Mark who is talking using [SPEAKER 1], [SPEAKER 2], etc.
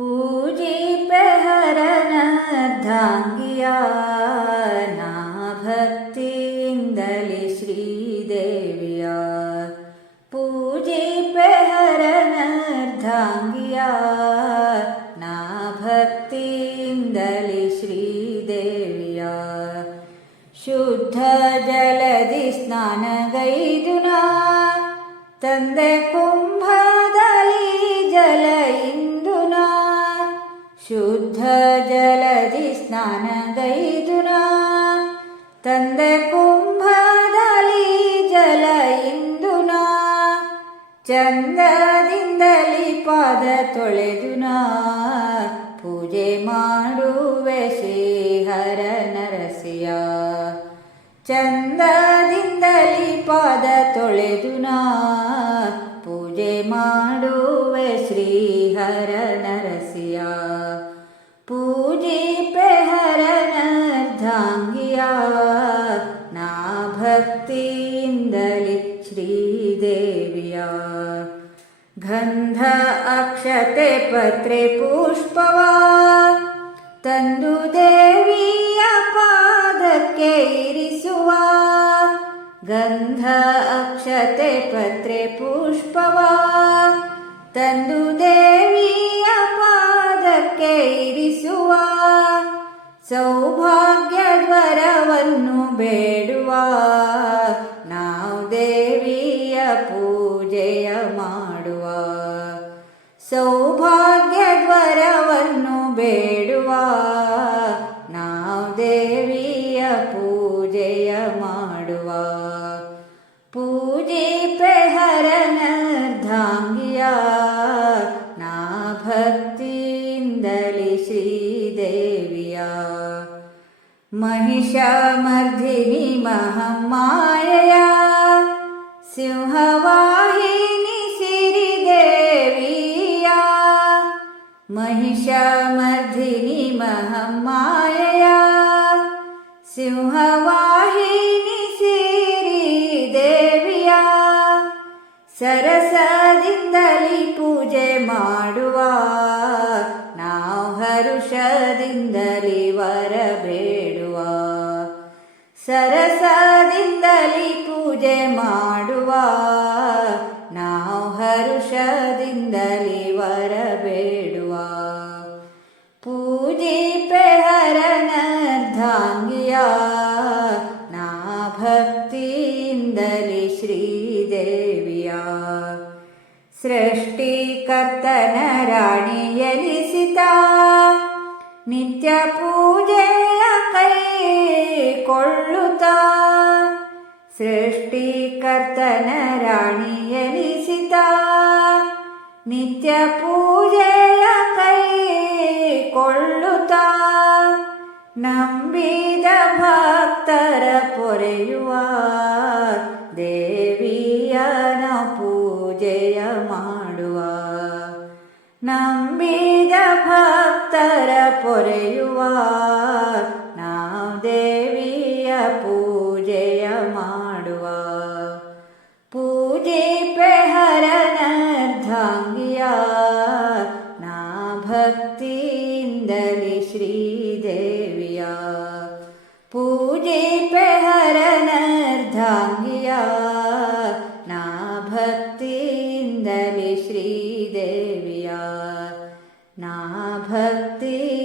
[SPEAKER 1] पूजी पेहरणनाभक्ति दलिश्री देव्या पूजी पहरणलिश्री देव्या शुद्ध जलदि स्नानानगुना तन्त्र कुम्भदलि जल शुद्ध जलदि स्नानगुना तन्दिुम्भदालि जलै इन्दुना चन्दली पाद तोळे पूजे माडुवे श्रीहर नरसिया चन्दली पाद पूजे माडुवे श्रीहर नरसिया जी पे ना भक्ति दलित श्री गंध अक्षते पत्रे पुष्पवा तंदु देवी पाद के गंध अक्षते पत्रे पुष्पवा तंदु देवी पाद के सौभाग्यध्वरवन्नु बेडुवा नाव देवीय पूजय माडुवा सौभाग्यध्वरवन्नु बेडुवा महिषामर्दिनीमहं मायया सिंहवाहिनी सिरिदेवीया महिषा मधिनी सिंहवा दली पूजे ಮಾಡುವ ನಾವು ಹರುಷದಿಂದಲಿ ವರಬೇಡುವ ಸರಸದಿಂದಲಿ पूजे ಮಾಡುವ ನಾವು ಹರುಷದಿಂದಲಿ ವರಬೇಡುವ ಪೂಜೆ पे हरनङ्ग्या सृष्टिकर्तनराणि यलसिता नित्यपूजयकै कोळुता सृष्टिकर्तनराणि यलसिता नित्यपूजया कैकोल् नम्बिदभक् पोरयुवा मीदभक्तार पोरयु न देवी पूजय मा पूजे पेहरनधङ्ग्या भक्तिले श्रीदेव पूजे भक्ति